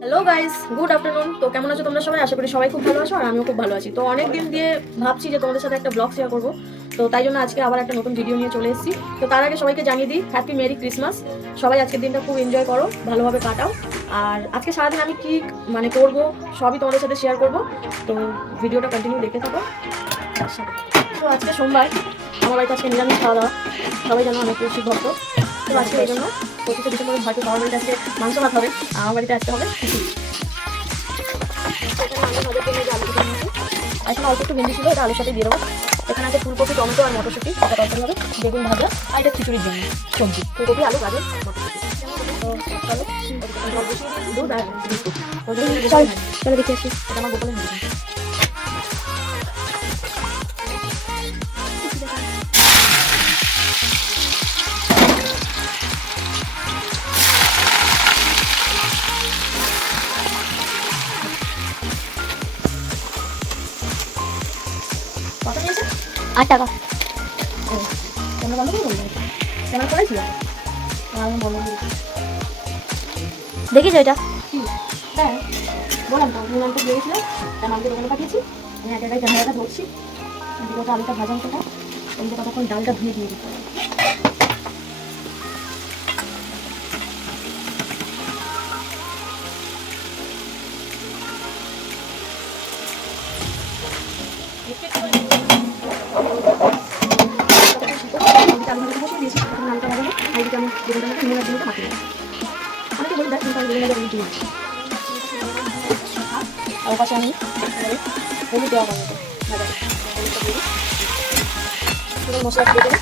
Hello guys, good afternoon. তো কেমন আছো তোমরা সবাই? আশা করি সবাই খুব ভালো আছো আর আমিও খুব ভালো আছি। তো অনেক দিন দিয়ে ভাবছি যে তোমাদের সাথে একটা ব্লগ শেয়ার করবো, তো তাই জন্য আজকে আবার একটা নতুন ভিডিও নিয়ে চলে এসেছি। তো তার আগে সবাইকে জানিয়ে দিই হ্যাপি মেরি ক্রিসমাস। সবাই আজকের দিনটা খুব এনজয় করো, ভালোভাবে কাটাও। আর আজকে সারাদিন আমি কি করবো সবই তোমাদের সাথে শেয়ার করবো, তো ভিডিওটা কন্টিনিউ দেখতে থাকো। তো আজকে সোমবার, আমার বাড়িতে আজকে নিরামিষ খাওয়া দাওয়া। সবাই জানো আমি একটু শিব ভক্ত, তো আজকে এই জন্য 25শে ডিসেম্বর হয়তো আমার বাড়িতে আজকে মাংস ভাত হবে, আর আমার বাড়িতে আজকে হবে খিচুড়ি। এখন অল্প একটু ভেন্ডি ছিল, এটা আলুর সাথে দিয়ে দেবো। এখানে আছে ফুলকপি, টমেটো আর মটরশুঁটি, এটা তরকারি হবে। বেগুন ভাজা, আর এটা খিচুড়ির জন্য সবজি, ফুলকপি, আলু, গাজর, মটরশুঁটি। দুধ আর বিস্কুট। চলো দেখে আসি, এটা আমার গোপালের মেডিসিন। কত নিয়েছে? 8 টাকা। ও, ক্যামেরা বন্ধ করে বলবো? ক্যামেরা করাই ছিল আমি বন্ধ করে দেখিস এটা? হ্যাঁ, বললাম তো নিলামটা দিয়ে গেছিলাম, তার মামকে দোকানে পাঠিয়েছি। আমি এক জায়গায় ক্যামেরাটা ধরছি, এদিকে আলুটা ভাজা হতে হয়, এদিকে ততক্ষণ ডালটা ধুয়ে দিয়ে দিতে হবে। আলু ভাজাটা বসিয়ে দিয়েছি, এখন আলুটা ভাজাবো, আর এদিকে আমি বেগুনটাকে নুন আর দিনটা মাখিয়ে নেবো। অনেকে বলি দেখ কিন্তু আমি বেগুন ভাজা দিই, আর পাশে আমি হলুদ দেওয়া হবে ভাজা হলুদটা দিয়ে দিই, মশলা দিয়ে দেবো।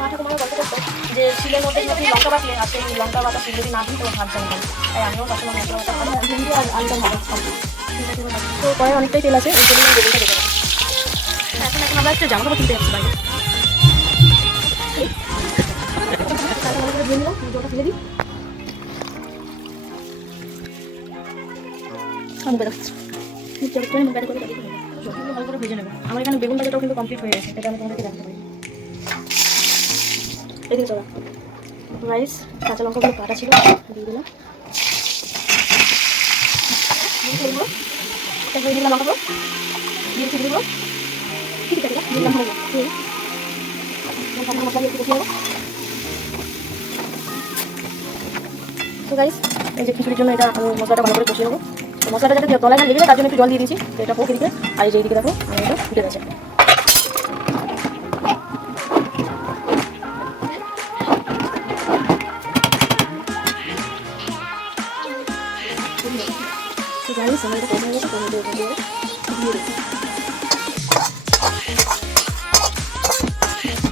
মাঠে তোমার গল্প করতো যে শিলের মধ্যে যদি লঙ্কা বাটলে আর সেই লঙ্কা বাটা শিল যদি না দিই তোমার ভাত যাবে না, তাই আমিও সবসময় মশলা বাটা খাই আর ভেন্ডি আর আলুটা ভাজা খাবো। তো কড়াই অনেকটাই তেল আছে, এই তেলে আমি বেগুনটা দেবো। এখন এখন আমরা একটা জামা কাপড় কিনতে যাচ্ছি বাইরে। ভালো করে ধুয়ে নিলাম, জলটা ফেলে দিই। ভালো করে ভেজে নেবো। আমার এখানে বেগুন ভাজাটাও কিন্তু কমপ্লিট হয়ে গেছে, এটা আমি তোমাদেরকে জানতে পারি। এদিকে চলো, রাইস কাঁচা লঙ্কাগুলো কাটা ছিল দিয়ে দিলাম, দিয়ে দিলাম লঙ্কাগুলো, দিয়ে ছিটে দিলাম, ঠিক আছে দিলাম হয়ে গেছে। মশলা দিয়ে একটু কষিয়ে নেবো। তো গাইস, এই যে খিচুড়ির জন্য এটা আমি মশলাটা ভালো করে কষিয়ে নেবো। তো মশলাটা যাতে তলায় না লেগে যায় তার জন্য একটু জল দিয়ে দিয়েছি। তো এটা হোক এদিকে, আর এই যে এইদিকে দেখো আমি এটা ফুটে গেছে। গাইস আমার এটা কষে গেছে, টমেটো দিয়ে দিয়েছি।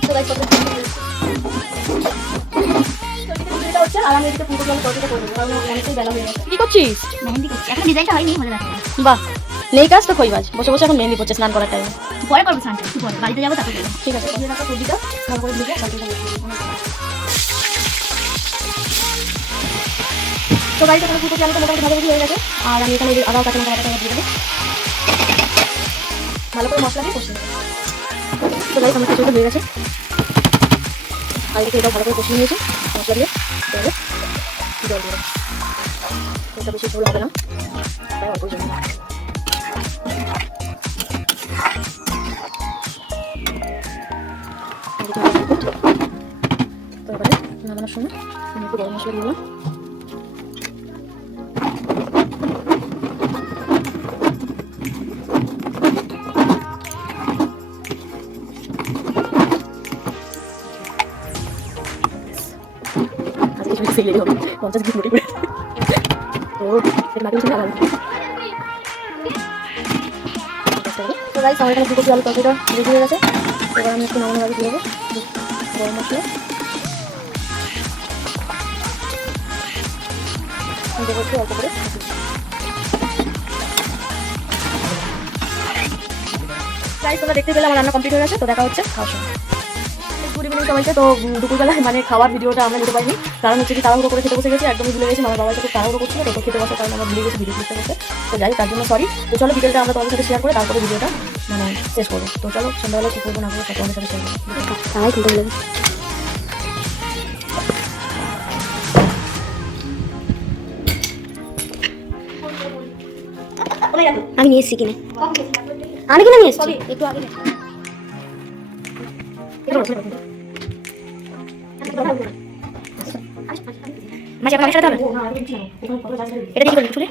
তো গাইস কত হচ্ছে, আর আমি এদিকে ফুলকপি আমি তরকারিটা করে দেবো, কারণ অনেকটাই বেলা হয়ে গেছে। কি করছিস? মেহেন্দি করছি। এখন ডিজাইনটা হয়নি, মজা লাগছে। বাহ, নেই কাজ তো খইবাজ, বসে বসে এখন মেহেন্দি করছে স্নান করার টাইমে। পরে করবো স্নানটা, একটু পরে বাড়িতে যাবো তারপর করবো। ঠিক আছে, দিয়ে রাখো সবজিটা ভালো করে ভেজে বাটিটা বসিয়ে দিই। তো গাড়িটা এখানে ফুলকপি আলুটা মোটামুটি ভাজাভাজি হয়ে গেছে, আর আমি এখানে আবার কাঁচা লঙ্কা বাটাটা দিয়ে দেবো, ভালো করে মশলা দিয়ে কষিয়ে নেবো। তো গাড়ি আমার কিছুটা হয়ে গেছে, আর এদিকে এটাও ভালো করে কষিয়ে নিয়েছি মশলা দিয়ে। তাহলে জল দিয়ে দেবো, এটা বেশি ঝোল হবে না, তাই অল্প জল দেবো। তো এবারে নামানোর সময় আমি একটু গরম মশলা দিলাম। আজকে কিছু সেলে হবে 50 গিফট করে তো এটা মাটি ছিল আলাদা। তো গাইস আমার এখানে ফুলকপি আলু তরকারিটা রেডি হয়ে গেছে। এবার আমি একটু নামানোর আগে দিয়ে দেবো গরম মশলা, দেবো একটু অল্প করে। গাইস তোমরা দেখতে পেলে আমার রান্না কমপ্লিট হয়ে গেছে, তো দেখা হচ্ছে খাওয়ার সময়। গুড ইভিনিং সবাইকে। তো দুপুরবেলায় মানে খাওয়ার ভিডিওটা আমরা নিতে পারিনি, কারণ হচ্ছে কি তাড়াহুড়ো করে খেতে বসে গেছি, একদমই ভুলে গেছি। আমার বাবা খুব তাড়াহুড়ো করছিল, তো খেতে বসার কারণে আমরা ভুলে গেছি ভিডিও ক্লিপটা করতে। তো যাই, তার জন্য সরি। তো চলো বিকেলটা আমরা তোমাদের সাথে শেয়ার করে তারপরে ভিডিওটা মানে শেষ করবো। তো চলো সন্ধ্যাবেলা কী করবো না করবো সব তোমাদের সাথে শেয়ার করবো। সবাই খুলতে বলে আমি নিয়ে এসেছি কিনে, আমি কিনে নিয়ে এসেছি একটু আগে। মাঝে আপনার সাথে হবে এটা দিয়ে করবেন চলে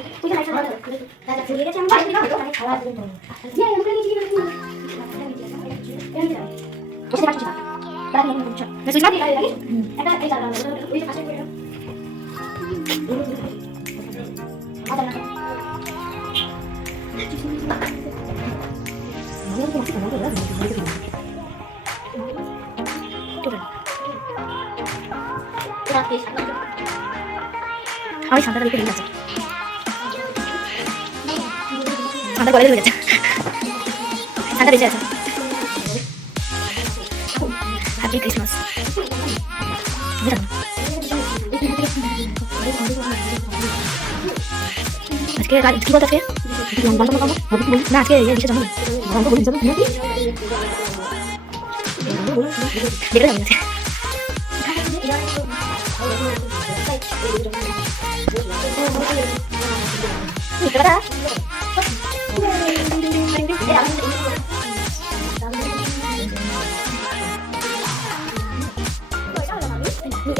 আমি সান্তাটা দেখে নিয়ে আছে সান্তা কলেজে হয়ে গেছে সান্তা বেঁচে আছে হ্যাপি ক্রিসমাস আজকে কি বলতে আজকে না আজকে বিশেষ জন্মদিন দেখে যাবে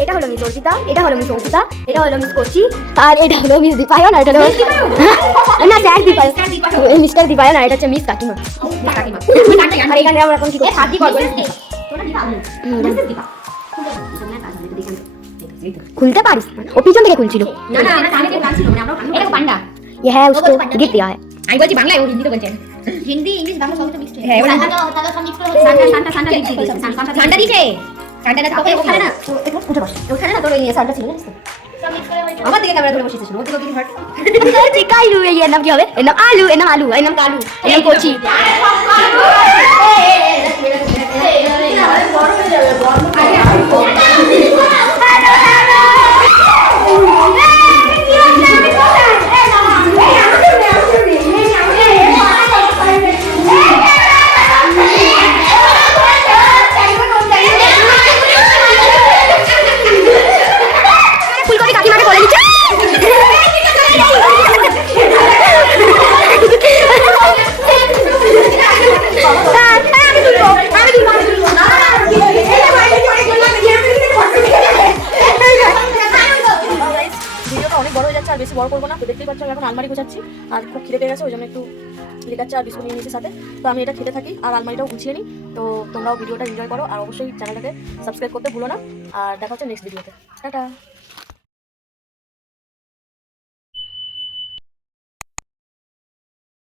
এটা হলো মিস অর্পিতা, এটা হলো মিস অর্পিতা, এটা হলো মিস কোচি, আর এটা হলো মিস দীপায়ন, আর এটা হলো না স্যার দীপায়ন, মিস্টার দীপায়ন, আর এটা হচ্ছে মিস কাকিমা। আর এখানে আমরা এখন কি করছি হাতি করব খুলতে পারিস ও পিছন থেকে খুলছিল না না আমরা সামনে থেকে প্ল্যান ছিল মানে আমরা এটা তো পান্ডা ये है उसको गिफ्ट दिया है আমি বলছি বাংলায় ও হিন্দিতে বলছে হিন্দি ইংলিশ বাংলা সবই তো মিক্সড হ্যাঁ ওটা সান্টা সান্টা দিচ্ছে সান্টা দিছে সান্টা না তোকে ওখানে না উঠে বস ওখানে না তোর এই সান্টা ছিল জানিস তো আমার দিকে ক্যামেরা ধরে বসেছিস ও দিকে কি হার্ট ঠিক আলু এর নাম কি হবে এর নাম আলু এর নাম আলু এর নাম কালু এর নাম কোচি অনেক বড় হয়ে যাচ্ছে, আর বেশি বড় করবো না। তো দেখতেই পাচ্ছ এখন আলমারি গোছাচ্ছি, আর খুব খিদে পেয়ে গেছে, ওই জন্য একটু লিকার চা আর বিস্কুট নিয়ে নিয়েছি সাথে। তো আমি এটা খেতে থাকি আর আলমারিটাও গুছিয়ে নিই। তো তোমরাও ভিডিওটা এনজয় করো, আর অবশ্যই চ্যানেলটাকে সাবস্ক্রাইব করতে ভুলো না। আর দেখা হচ্ছে নেক্সট ভিডিওতে। টাটা।